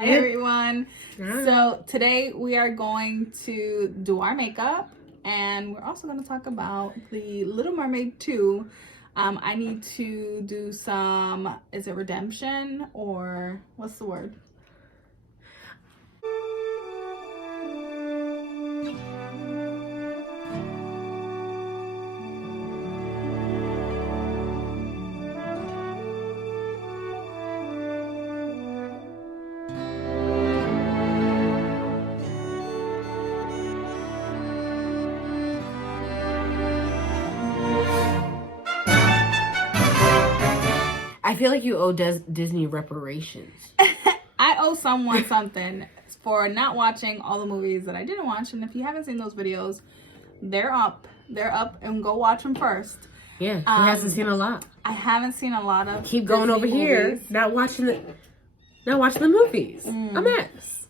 Hi everyone. So today we are going to do our makeup and we're also going to talk about the Little Mermaid 2. I need to do some, is it redemption or what's the word? I feel like you owe Disney reparations. I owe someone something for not watching all the movies that I didn't watch. And if you haven't seen those videos, they're up. They're up and go watch them first. Yeah, he hasn't seen a lot. I haven't seen a lot of Keep going Disney over movies. here, not watching the movies. A mess.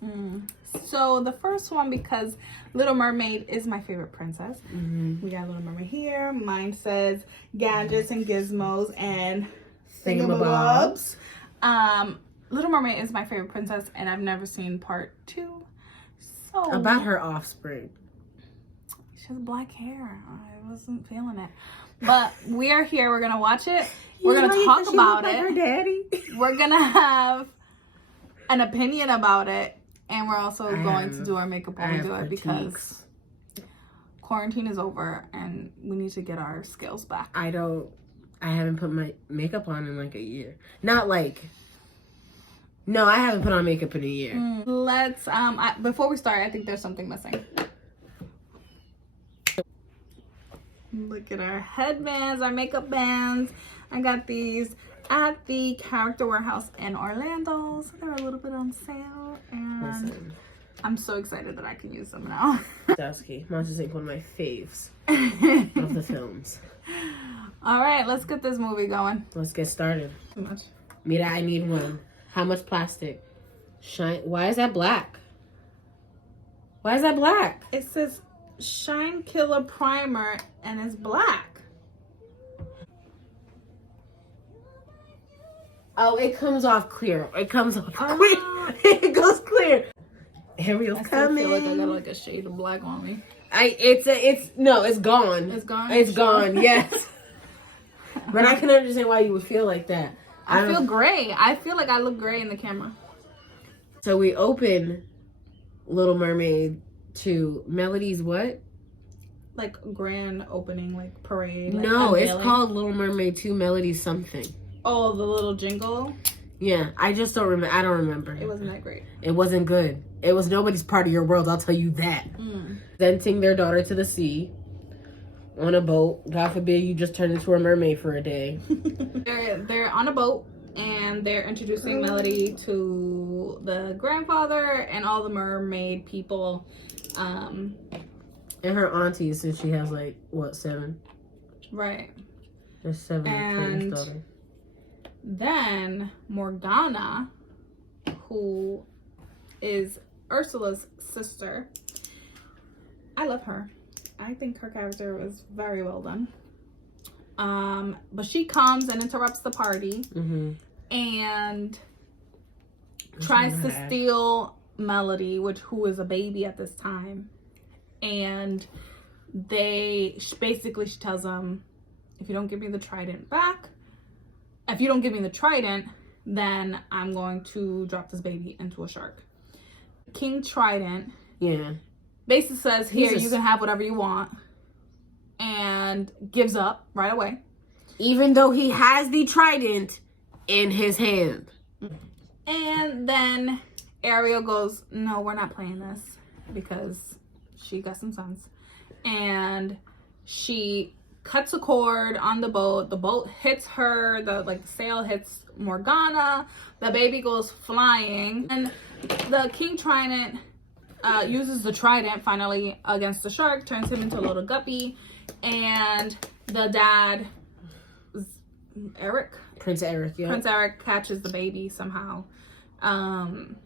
So the first one, because Little Mermaid is my favorite princess. We got Little Mermaid here. Mine says gadgets and gizmos and thingamabobs. Little Mermaid is my favorite princess, and I've never seen part 2. So About her offspring. she has black hair. I wasn't feeling it, but we are here. We're gonna watch it. We're gonna talk about it. Her daddy. We're gonna have an opinion about it, and we're also going to do our makeup when we do it because quarantine is over and we need to get our skills back. I haven't put my makeup on in like a year. Not like. No, I haven't put on makeup in a year. Let's before we start, I think there's something missing. Look at our headbands, our makeup bands. I got these at the Character Warehouse in Orlando, so they're a little bit on sale, and Listen. I'm so excited that I can use them now. Dusky. Monsters Inc. one of my faves of the films. All right, let's get this movie going. Let's get started. Too much. Mira, I need one. How much plastic? Shine. Why is that black? Why is that black? It says Shine Killer Primer and it's black. Oh, it comes off clear. It comes off clear. It goes clear. Ariel's I still coming. feel like I got like a shade of black on me. It's gone. It's gone? It's You gone. sure? Yes. But I can understand why you would feel like that. I feel gray. I feel like I look gray in the camera. So we open Little Mermaid to Melody's what? Like grand opening, like parade. Like No, it's unveiling. called Little Mermaid 2 Melody something. Oh, the little jingle. Yeah, I just don't remember. I don't remember. It wasn't that great. It wasn't good. It was nobody's part of your world, I'll tell you that. Presenting their daughter to the sea on a boat. God forbid you just turn into a mermaid for a day. They're on a boat and they're introducing Melody to the grandfather and all the mermaid people. And her aunties, since she has like, what, 7? Right. There's 7 And daughters. then Morgana, who is Ursula's sister, I love her. I think her character was very well done. But she comes and interrupts the party and tries to steal Melody, who is a baby at this time. And she tells them, if you don't give me the trident back, if you don't give me the trident, then I'm going to drop this baby into a shark. King Trident basically says, here, you can have whatever you want, and gives up right away. Even though he has the trident in his hand. And then Ariel goes, no, we're not playing this, because she got some sense. And she cuts a cord on the boat. The boat hits her. The sail hits Morgana. The baby goes flying. And the King Trident uses the trident finally against the shark, turns him into a little guppy. And the dad, Prince Eric catches the baby somehow. And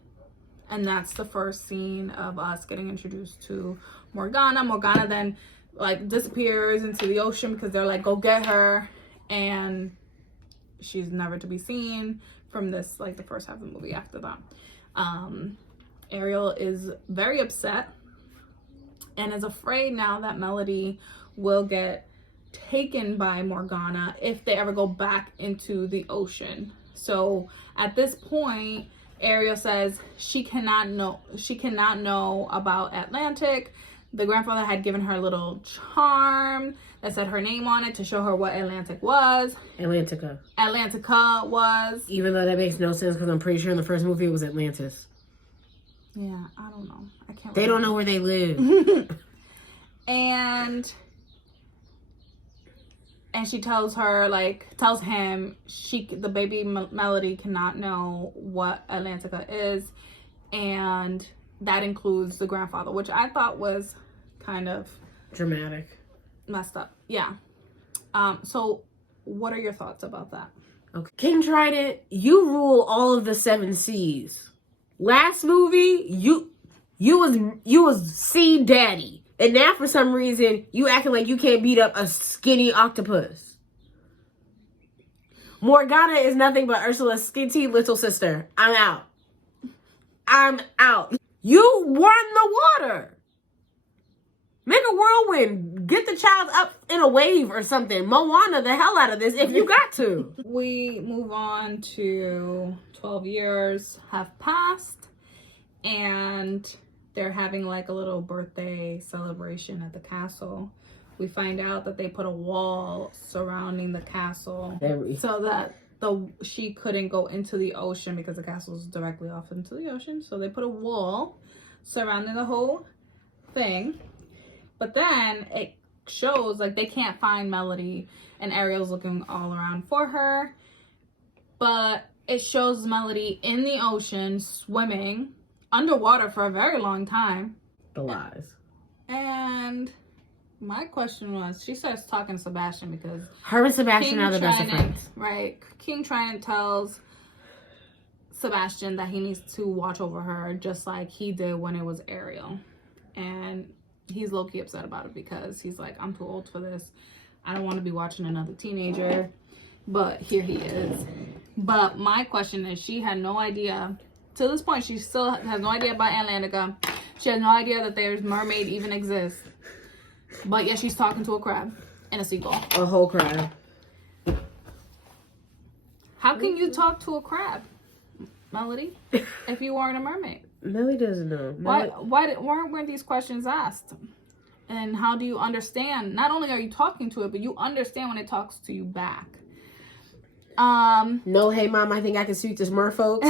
that's the first scene of us getting introduced to Morgana. Morgana then disappears into the ocean because they're like, go get her, and she's never to be seen from this, the first half of the movie after that. Ariel is very upset and is afraid now that Melody will get taken by Morgana if they ever go back into the ocean. So at this point, Ariel says she cannot know about Atlantic. The grandfather had given her a little charm that said her name on it to show her what Atlantic was. Atlantica was. Even though that makes no sense because I'm pretty sure in the first movie it was Atlantis. Yeah, I don't know. I can't. They don't know where they live. And she tells him the baby Melody cannot know what Atlantica is, and that includes the grandfather, which I thought was kind of dramatic, messed up. Yeah. So what are your thoughts about that? Okay, King Trident, you rule all of the 7 seas. Last movie, you was sea daddy. And now, for some reason, you acting like you can't beat up a skinny octopus. Morgana is nothing but Ursula's skinty little sister. I'm out. You won the water. Make a whirlwind. Get the child up in a wave or something. Moana the hell out of this if you got to. We move on to 12 years have passed. And they're having like a little birthday celebration at the castle. We find out that they put a wall surrounding the castle so that she couldn't go into the ocean because the castle is directly off into the ocean. So they put a wall surrounding the whole thing. But then it shows like they can't find Melody and Ariel's looking all around for her. But it shows Melody in the ocean swimming underwater for a very long time. The lies. And my question was, she starts talking to Sebastian because her and Sebastian are the best of friends. Right. King Trident tells Sebastian that he needs to watch over her just like he did when it was Ariel. And he's low-key upset about it because he's like, I'm too old for this. I don't want to be watching another teenager. But here he is. But my question is, she had no idea. To this point, she still has no idea about Atlantica. She has no idea that there's mermaid even exists. But yet she's talking to a crab and a seagull. A whole crab. How can you talk to a crab, Melody, if you weren't a mermaid? Melody doesn't know. Why weren't these questions asked? And how do you understand? Not only are you talking to it, but you understand when it talks to you back. No, hey mom, I think I can suit this merfolk.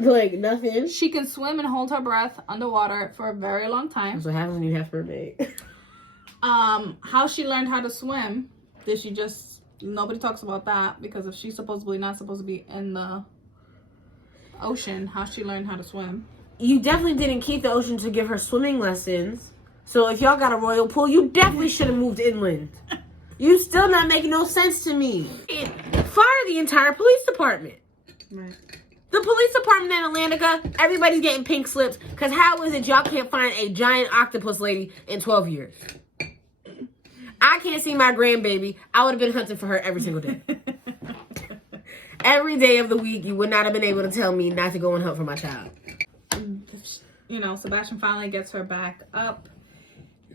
Like nothing. She can swim and hold her breath underwater for a very long time. That's what happens when you have mermaid. How she learned how to swim? Did she just? Nobody talks about that because if she's supposedly not supposed to be in the ocean, how she learned how to swim? You definitely didn't keep the ocean to give her swimming lessons. So if y'all got a royal pool, you definitely should have moved inland. You still not making no sense to me. Fire the entire police department. Right. The police department in Atlantica, everybody's getting pink slips. Because how is it y'all can't find a giant octopus lady in 12 years? I can't see my grandbaby. I would have been hunting for her every single day. Every day of the week, you would not have been able to tell me not to go and hunt for my child. You know, Sebastian finally gets her back up.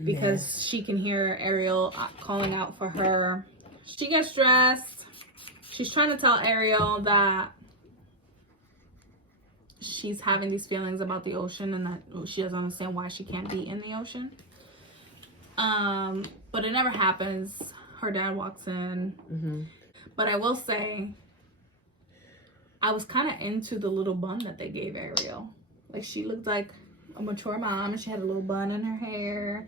Because she can hear Ariel calling out for her. She gets dressed. She's trying to tell Ariel that she's having these feelings about the ocean and that she doesn't understand why she can't be in the ocean. But it never happens. Her dad walks in. Mm-hmm. But I will say, I was kind of into the little bun that they gave Ariel. Like, she looked like a mature mom and she had a little bun in her hair.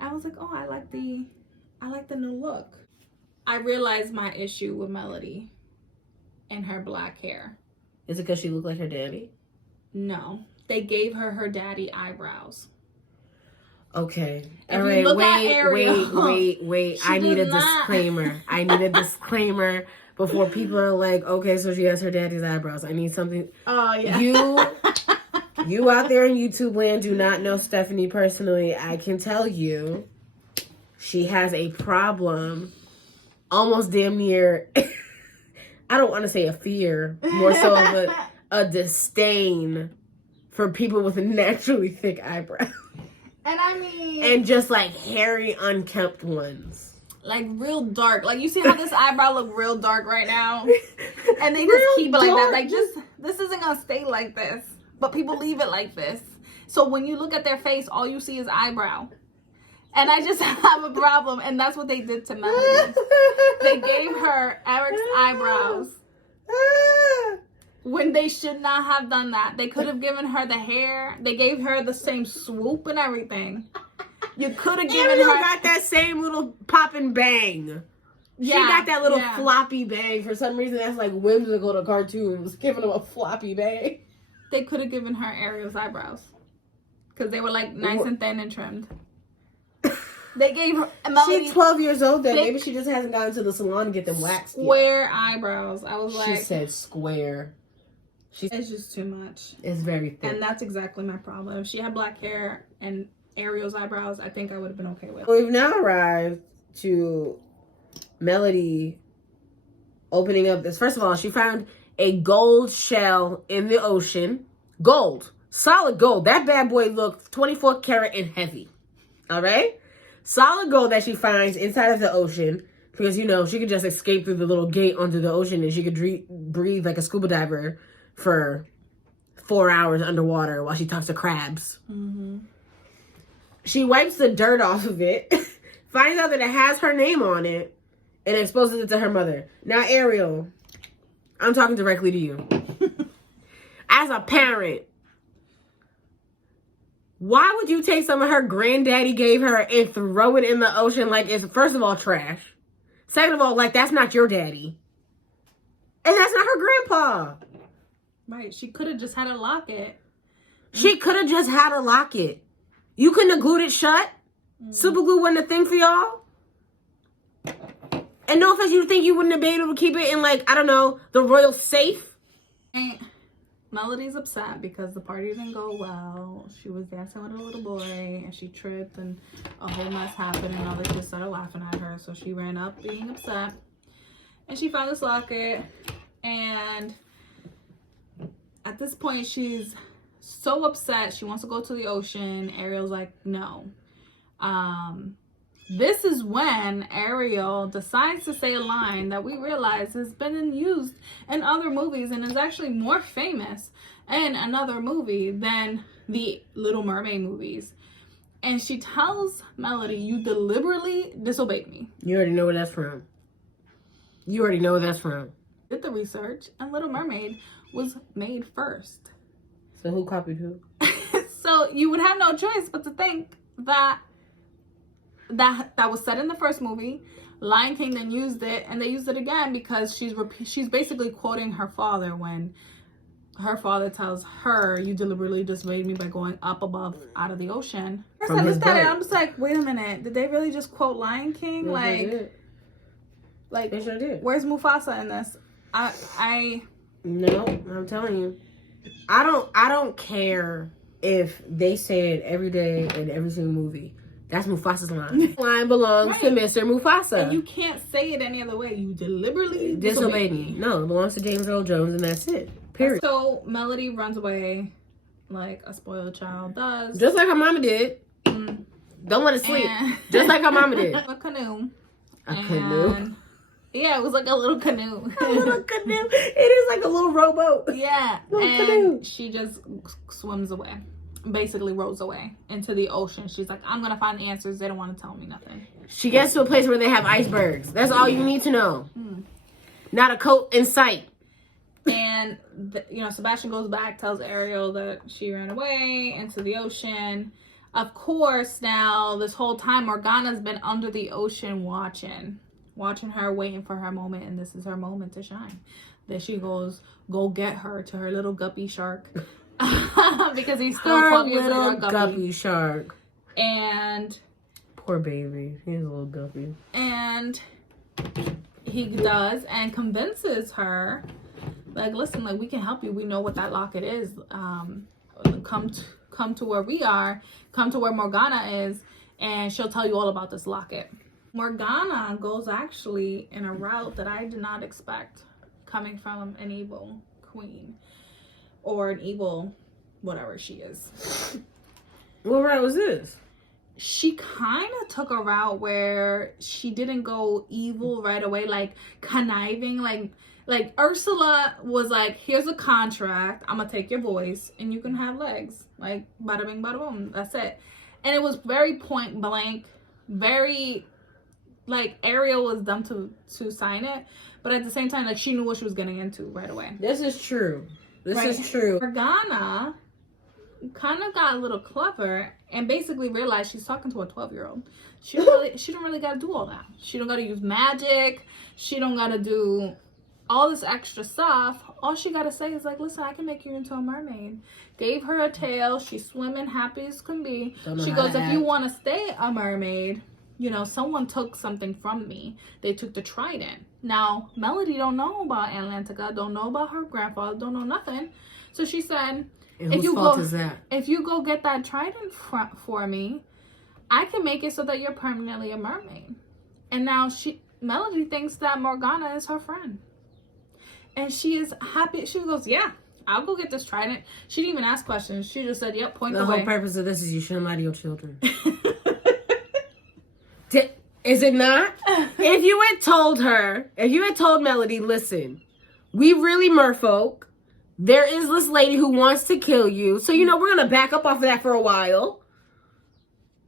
I was like, oh, I like the new look. I realized my issue with Melody and her black hair. Is it because she looked like her daddy? No. They gave her daddy eyebrows. Okay. All right. Wait. I need a disclaimer. I need a disclaimer before people are like, okay, so she has her daddy's eyebrows. I need something. Oh, yeah. You out there in YouTube land do not know Stephanie personally. I can tell you she has a problem, almost damn near, I don't want to say a fear, more so of a disdain for people with naturally thick eyebrows. And I mean... And just like hairy, unkempt ones. Like real dark. Like you see how this eyebrow look real dark right now? And they just keep it like that. Like this isn't gonna stay like this. But people leave it like this. So when you look at their face, all you see is eyebrow. And I just have a problem. And that's what they did to Melody. They gave her Eric's eyebrows when they should not have done that. They could have given her the hair. They gave her the same swoop and everything. You could have given her... got that same little pop and bang. She got that little floppy bang. For some reason, that's like whimsical to cartoons. Giving them a floppy bang. They could have given her Ariel's eyebrows. Because they were like nice and thin and trimmed. They gave her... Melody, she's 12 years old then. Maybe she just hasn't gone to the salon to get them waxed yet. Square eyebrows. I was like... She said square. It's just too much. It's very thick. And that's exactly my problem. If she had black hair and Ariel's eyebrows, I think I would have been okay with it. We've now arrived to Melody opening up this. First of all, she found a gold shell in the ocean. Gold. Solid gold. That bad boy looked 24 karat and heavy. All right? Solid gold that she finds inside of the ocean. Because, you know, she could just escape through the little gate onto the ocean and she could breathe like a scuba diver for 4 hours underwater while she talks to crabs. Mm-hmm. She wipes the dirt off of it, finds out that it has her name on it, and exposes it to her mother. Now, Ariel, I'm talking directly to you. As a parent, why would you take some of her granddaddy gave her and throw it in the ocean like it's, first of all, trash? Second of all, like, that's not your daddy. And that's not her grandpa. Right. She could have just had a locket. She could have just had a locket. You couldn't have glued it shut? Super glue wasn't a thing for y'all? And no offense, you think you wouldn't have been able to keep it in, like, I don't know, the royal safe? And Melody's upset because the party didn't go well. She was dancing with a little boy and she tripped and a whole mess happened and all the kids started laughing at her. So she ran up being upset and she found this locket, and at this point she's so upset. She wants to go to the ocean. Ariel's like, no. This is when Ariel decides to say a line that we realize has been used in other movies and is actually more famous in another movie than the Little Mermaid movies. And she tells Melody, you deliberately disobeyed me. You already know where that's from. You already know where that's from. Did the research, and Little Mermaid was made first. So who copied who? So you would have no choice but to think that was said in the first movie. Lion King then used it, and they used it again because she's basically quoting her father when her father tells her, you deliberately disobeyed me by going up above out of the ocean. First I looked at it, I'm just like, wait a minute, did they really just quote Lion King? Yes, like they sure did. Where's Mufasa in this? No, I'm telling you. I don't care if they say it every day in every single movie. That's Mufasa's line. Line belongs to Mr. Mufasa. And you can't say it any other way. You deliberately disobeyed me. No, it belongs to James Earl Jones, and that's it. Period. So Melody runs away like a spoiled child does. Just like her mama did. Don't let it sleep. Just like her mama did. A canoe. A canoe? Yeah, it was like a little canoe. A little canoe. It is like a little rowboat. Yeah. Canoe. She just swims away. Basically rows away into the ocean. She's like, I'm gonna find the answers. They don't want to tell me nothing. She gets to a place where they have icebergs. That's all you need to know. Not a coat in sight. And Sebastian goes back, tells Ariel that she ran away into the ocean. Of course, now this whole time Morgana's been under the ocean watching her, waiting for her moment, and this is her moment to shine. Then she goes, go get her to her little guppy shark. Because he's still 12 years old. Guppy shark. And poor baby. He's a little guppy. And he does and convinces her, like, listen, like, we can help you. We know what that locket is. Come to where we are. Come to where Morgana is, and she'll tell you all about this locket. Morgana goes actually in a route that I did not expect, coming from an evil queen or an evil whatever she is. What route was this? She kind of took a route where she didn't go evil right away, like conniving, like Ursula was like, here's a contract, I'm gonna take your voice and you can have legs, like bada bing bada boom, that's it. And it was very point blank, very like Ariel was dumb to sign it, but at the same time, like she knew what she was getting into right away. This is true. This is true. Morgana kind of got a little clever and basically realized she's talking to a 12-year-old. She don't really got to do all that. She don't got to use magic. She don't got to do all this extra stuff. All she got to say is like, listen, I can make you into a mermaid. Gave her a tail. She's swimming happy as can be. She goes, if you want to stay a mermaid, you know, someone took something from me. They took the trident. Now, Melody don't know about Atlantica, don't know about her grandfather, don't know nothing. So she said, and whose fault is that? If you go get that trident for me, I can make it so that you're permanently a mermaid. And now Melody thinks that Morgana is her friend. And she is happy. She goes, yeah, I'll go get this trident. She didn't even ask questions. She just said, yep, point the way. The whole purpose of this is you shouldn't lie to your children. Is it not? If you had told Melody, listen, we really merfolk. There is this lady who wants to kill you. So, you know, we're going to back up off of that for a while.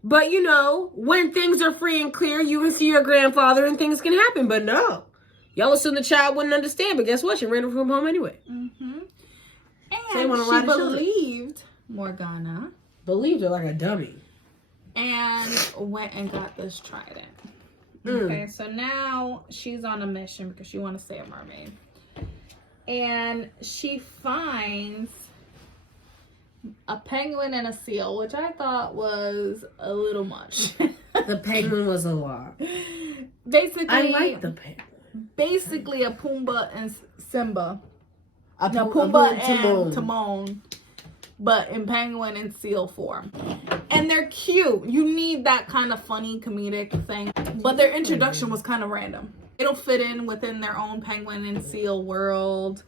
But, you know, when things are free and clear, you can see your grandfather and things can happen. But no. Y'all assume the child wouldn't understand. But guess what? She ran from home anyway. Mm-hmm. And so she believed Morgana. Believed her like a dummy. And went and got this trident. Okay, so now she's on a mission because she wants to stay a mermaid. And she finds a penguin and a seal, which I thought was a little much. The penguin was a lot. Basically, I like the penguin. Basically, a Pumbaa and Simba. Pumbaa and Timon, but in penguin and seal form. And they're cute. You need that kind of funny comedic thing. But their introduction was kind of random. It'll fit in within their own penguin and seal world.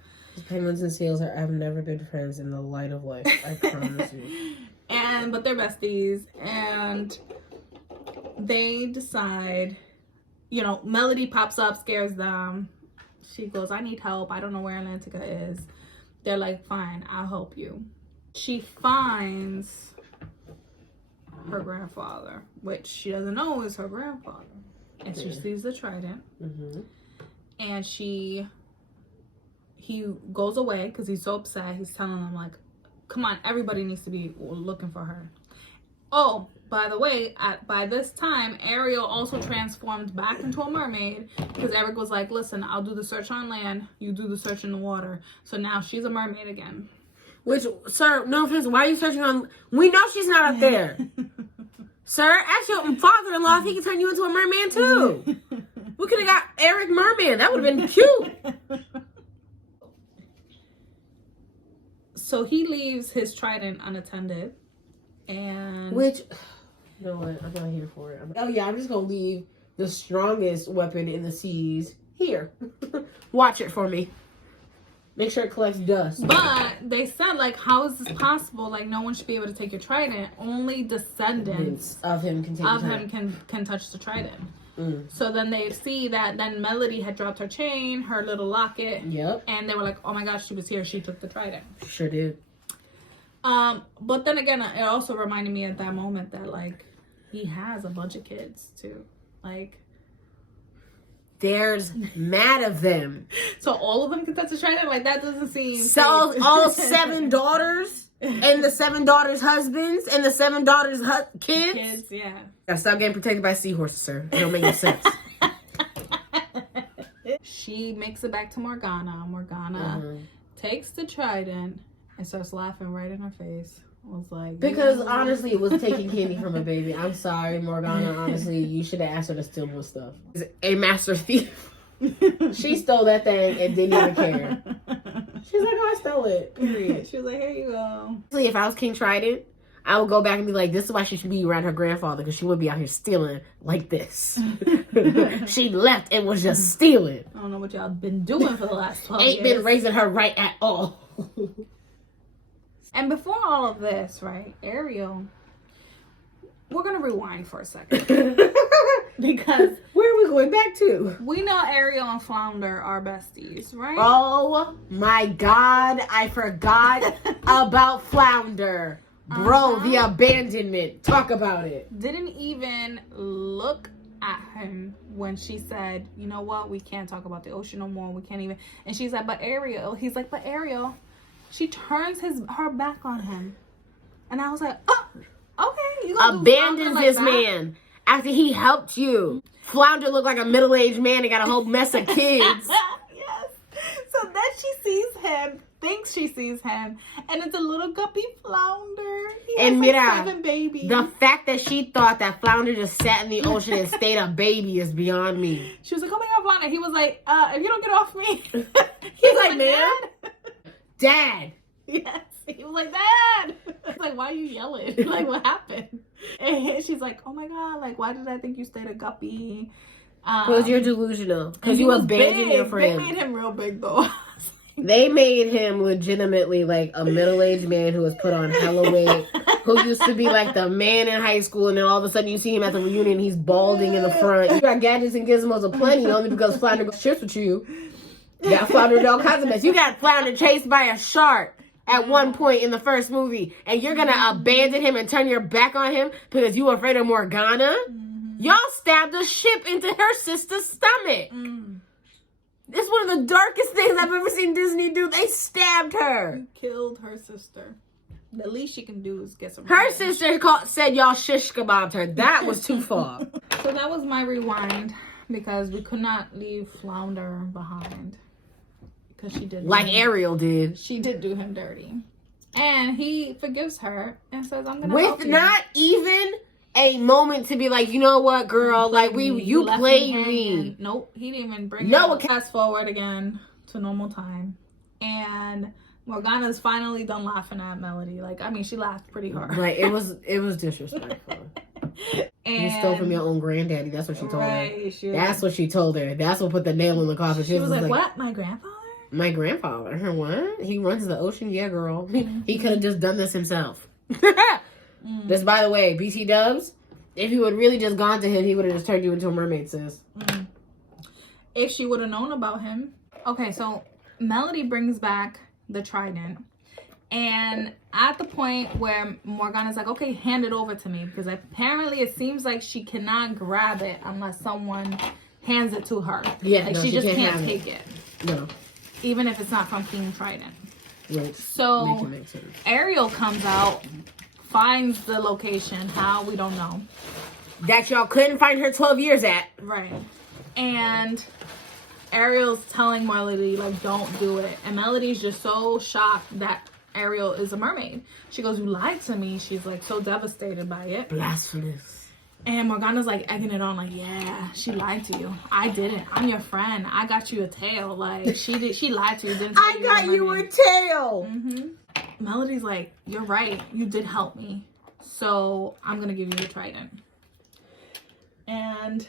Penguins and seals have never been friends in the light of life. I promise you. But they're besties. And they decide, you know, Melody pops up, scares them. She goes, I need help. I don't know where Atlantica is. They're like, fine, I'll help you. She finds her grandfather, which she doesn't know is her grandfather. And she sees the trident. Mm-hmm. And he goes away because he's so upset. He's telling them, like, come on, everybody needs to be looking for her. Oh, by the way, by this time, Ariel also transformed back into a mermaid because Eric was like, listen, I'll do the search on land. You do the search in the water. So now she's a mermaid again. Which, sir, no offense, why are you searching on... We know she's not up there. Sir, ask your father-in-law if he can turn you into a merman too. We could have got Eric Merman. That would have been cute. So he leaves his trident unattended. And... Which... You know what? I'm not here for it. I'm just going to leave the strongest weapon in the seas here. Watch it for me. Make sure it collects dust. But they said, like, how is this possible? Like, no one should be able to take your trident. Only descendants of him can take of him can touch the trident. So then they see that then Melody had dropped her chain, her little locket. Yep. And they were like, oh my gosh, she was here. She took the trident. Sure did. But then again, it also reminded me at that moment that, like, he has a bunch of kids too. Like, there's mad of them. So all of them can touch the trident? Like, that doesn't seem... So all 7 daughters and the 7 daughters' husbands and the 7 daughters' kids? Kids, yeah. Gotta stop getting protected by seahorses, sir. It don't make any sense. She makes it back to Morgana. Morgana takes the trident and starts laughing right in her face. I was like... Because, honestly, it was taking candy from a baby. I'm sorry, Morgana. Honestly, you should have asked her to steal more stuff. A master thief. She stole that thing and didn't even care. She's like, oh, I stole it. Period. She was like, here you go. If I was King Trident, I would go back and be like, this is why she should be around her grandfather, because she would be out here stealing like this. She left and was just stealing. I don't know what y'all been doing for the last 12 years. Ain't been raising her right at all. And before all of this, right, Ariel, we're going to rewind for a second. Because where are we going back to? We know Ariel and Flounder are besties, right? Oh my God, I forgot about Flounder. Bro, the abandonment. Talk about it. Didn't even look at him when she said, you know what, we can't talk about the ocean no more. We can't even. And she's like, but Ariel. He's like, but Ariel. She turns her back on him. And I was like, oh, okay. You abandons this man after he helped you. Flounder looked like a middle-aged man and got a whole mess of kids. Yes. So then she sees him, thinks she sees him, and it's a little guppy Flounder. He has like 7 babies. The fact that she thought that Flounder just sat in the ocean and stayed a baby is beyond me. She was like, oh my God, Flounder. He was like, if you don't get off me. He's like, man. Dad. Yes. He was like, Dad. It's like, why are you yelling? Like, what happened? And she's like, oh my God, like, why did I think you stayed a guppy? Because you're delusional. Because you abandoned your friend. They made him real big, though. They made him legitimately like a middle-aged man who was put on hella weight, who used to be like the man in high school, and then all of a sudden you see him at the reunion, he's balding in the front. You got gadgets and gizmos aplenty only because Flounder goes shits with you. You got Flounder with all kinds of mess. You got Flounder chased by a shark at one point in the first movie, and you're gonna abandon him and turn your back on him because you were afraid of Morgana? Y'all stabbed a ship into her sister's stomach. It's one of the darkest things I've ever seen Disney do. They stabbed her. You killed her sister. The least she can do is get some. Her sister said y'all shish kebabbed her. That was too far. So that was my rewind because we could not leave Flounder behind. Because she did. Like Ariel did. She did do him dirty. And he forgives her and says, I'm going to help you. With not even a moment to be like, you know what, girl, like you played me. Nope, he didn't even bring it up. Fast forward again to normal time, and Morgana's finally done laughing at Melody. Like, I mean, she laughed pretty hard. Like, it was disrespectful. You stole from your own granddaddy. That's what she told her. That's what she told her. That's what put the nail in the coffin. She was like, what? My grandfather? My grandfather? Her what? He runs the ocean? Yeah, girl. He could have just done this himself. Just by the way, BT Dubs, if you had really just gone to him, he would have just turned you into a mermaid, sis. If she would have known about him. Okay, so Melody brings back the trident. And at the point where Morgana's like, okay, hand it over to me. Because apparently it seems like she cannot grab it unless someone hands it to her. Yeah, like, no, she just can't take it. No. Even if it's not from King Trident. Right. So Ariel comes out, finds the location. How, we don't know. That y'all couldn't find her 12 years at. Right. And Ariel's telling Melody, like, don't do it. And Melody's just so shocked that Ariel is a mermaid. She goes, you lied to me. She's, like, so devastated by it. Blasphemous. And Morgana's, like, egging it on, like, yeah, she lied to you. I didn't. I'm your friend. I got you a tail. Like, she lied to you. Didn't tell I got you a tail. Melody's like, you're right. You did help me. So I'm going to give you the trident. And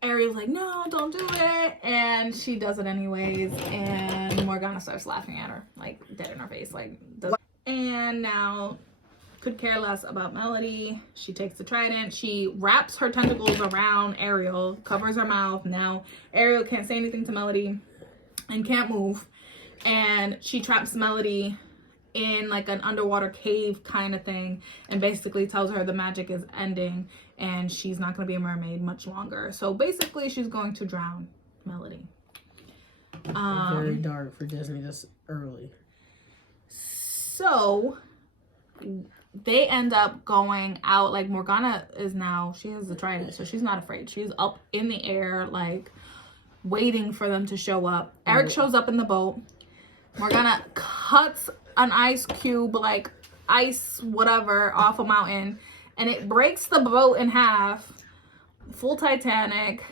Ariel's like, no, don't do it. And she does it anyways. And Morgana starts laughing at her, like, dead in her face. Like, and now could care less about Melody. She takes the trident. She wraps her tentacles around Ariel, covers her mouth. Now Ariel can't say anything to Melody and can't move. And she traps Melody in like an underwater cave kind of thing and basically tells her the magic is ending and she's not going to be a mermaid much longer. So basically she's going to drown Melody. Very dark for Disney this early. So they end up going out. Like, Morgana is now, she has the trident, so she's not afraid. She's up in the air, like, waiting for them to show up. Eric shows up in the boat. Morgana cuts an ice cube, like, ice whatever, off a mountain, and it breaks the boat in half. Full Titanic.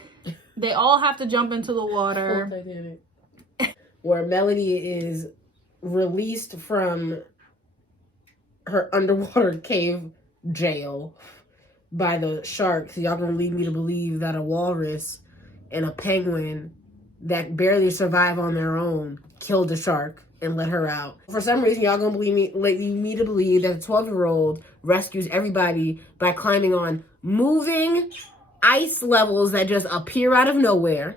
They all have to jump into the water. Full Titanic. Where Melody is released from her underwater cave jail by the sharks. Y'all gonna lead me to believe that a walrus and a penguin that barely survive on their own killed a shark and let her out. For some reason, y'all gonna lead me to believe that the 12-year-old rescues everybody by climbing on moving ice levels that just appear out of nowhere.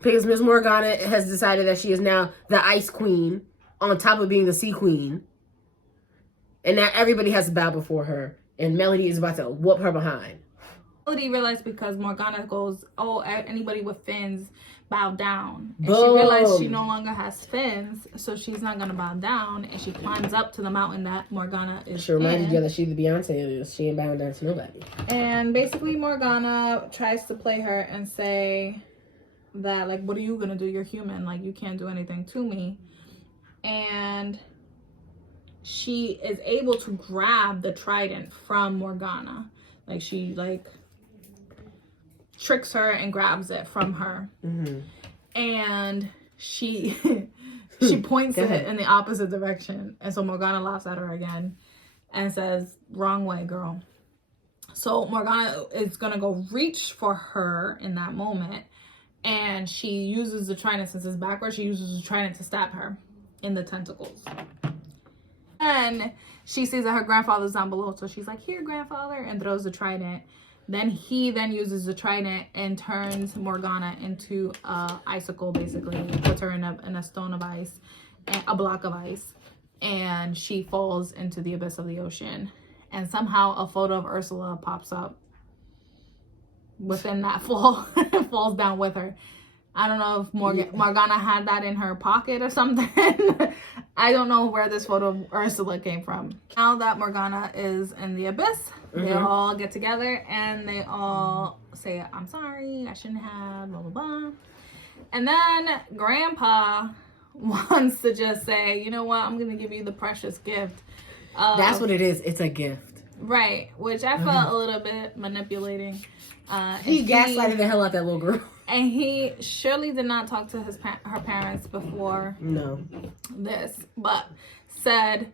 Because Miss Morgana has decided that she is now the Ice Queen on top of being the Sea Queen. And now everybody has to bow before her. And Melody is about to whoop her behind. Melody realized because Morgana goes, oh, anybody with fins bow down. And Boom. she realized she no longer has fins, so she's not going to bow down. And she climbs up to the mountain that Morgana is She reminded in. you that she the Beyonce is. She ain't bowing down to nobody. And basically Morgana tries to play her and say that, like, what are you going to do? You're human. Like, you can't do anything to me. And she is able to grab the trident from Morgana. Like, she, like, tricks her and grabs it from her. Mm-hmm. And she she points it in the opposite direction. And so Morgana laughs at her again and says, wrong way, girl. So Morgana is going to go reach for her in that moment. And she uses the trident, since it's backwards, she uses the trident to stab her in the tentacles. And she sees that her grandfather's down below. So she's like, here, grandfather, and throws the trident. Then he uses the trident and turns Morgana into a icicle, basically. Puts her in a stone of ice, a block of ice. And she falls into the abyss of the ocean. And somehow a photo of Ursula pops up within that fall. Falls down with her. I don't know if Morgana had that in her pocket or something. I don't know where this photo of Ursula came from. Now that Morgana is in the abyss, they all get together and they all say, I'm sorry, I shouldn't have, blah, blah, blah. And then Grandpa wants to just say, you know what, I'm going to give you the precious gift. That's what it is. It's a gift. Right, which I felt a little bit manipulating. He gaslighted the hell out that little girl. And he surely did not talk to her parents before this, but said,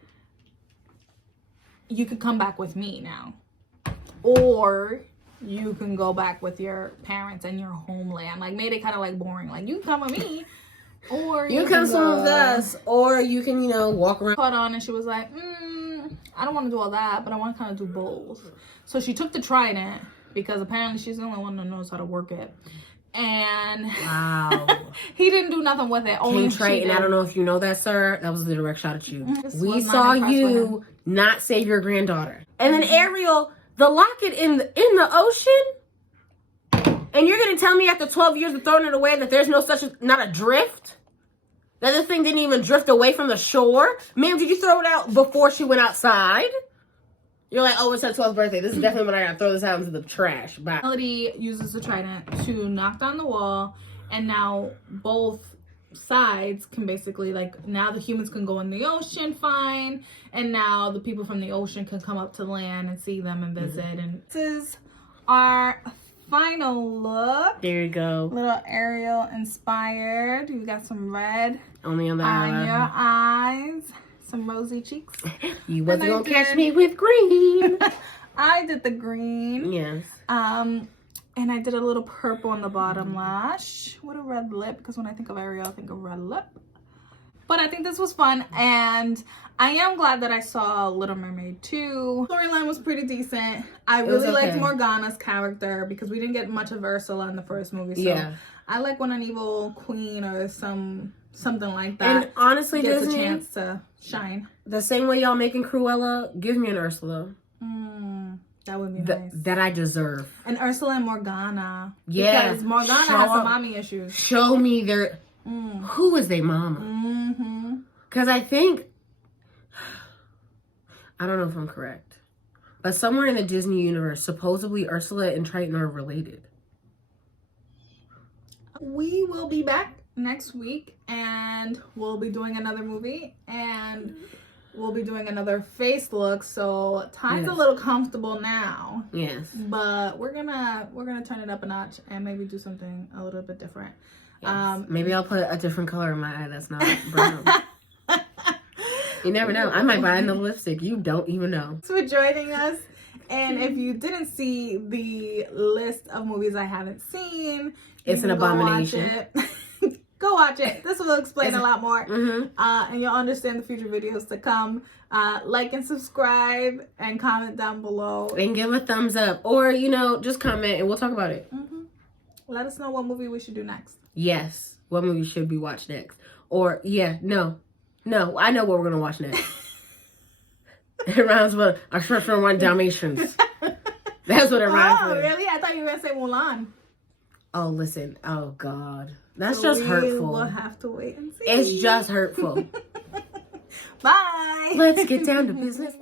you could come back with me now. Or you can go back with your parents and your homeland. Like, made it kind of like boring. Like, you can come with me. Or you come swim with us. Or you can, walk around. Caught on and she was like, I don't want to do all that, but I want to kind of do both. So she took the trident because apparently she's the only one that knows how to work it. And wow, he didn't do nothing with it. Only Trey, and I don't know if you know that, sir. That was the direct shot at you. We saw you not save your granddaughter, and then Ariel, the locket in the ocean, and you're gonna tell me after 12 years of throwing it away that there's no such not a drift? That this thing didn't even drift away from the shore? Ma'am, did you throw it out before she went outside? You're like, oh, it's her 12th birthday. This is definitely when I gotta throw this out into the trash. Bye. Melody uses the trident to knock down the wall, and now both sides can basically, like, now the humans can go in the ocean fine, and now the people from the ocean can come up to land and see them and visit. And this is our final look. There you go. Little Ariel inspired. You got some red only on the on your eyes. Some rosy cheeks. You wasn't gonna catch me with green. I did the green. Yes. And I did a little purple on the bottom lash with a red lip, because when I think of Ariel, I think of red lip. But I think this was fun, and I am glad that I saw Little Mermaid 2. Storyline was pretty decent. I really liked Morgana's character because we didn't get much of Ursula in the first movie. So yeah. I like when an evil queen or something like that. And honestly, gets Disney, a chance to shine. The same way y'all making Cruella, give me an Ursula. That would be nice. That I deserve. And Ursula and Morgana. Yeah. Because Morgana has some mommy issues. Show me their... Who is their mama? Because I think... I don't know if I'm correct. But somewhere in the Disney universe, supposedly Ursula and Triton are related. We will be back next week, and we'll be doing another movie, and we'll be doing another face look. So Ty's a little comfortable now. Yes. But we're gonna turn it up a notch and maybe do something a little bit different. Yes. Maybe I'll put a different color in my eye that's not brown. You never know. I might buy another lipstick. You don't even know. Thanks for joining us. And if you didn't see the list of movies I haven't seen, it's an abomination. Go watch it. This will explain a lot more. Mm-hmm. And you'll understand the future videos to come. Like and subscribe and comment down below. And give a thumbs up. Or, just comment and we'll talk about it. Mm-hmm. Let us know what movie we should do next. Yes. What movie should we watch next? Or, no. I know what we're going to watch next. It rhymes with a short from one Dalmatians. That's what it rhymes with. Oh, really? I thought you were going to say Mulan. Oh, listen. Oh, God. That's just hurtful. We'll have to wait and see. It's just hurtful. Bye. Let's get down to business.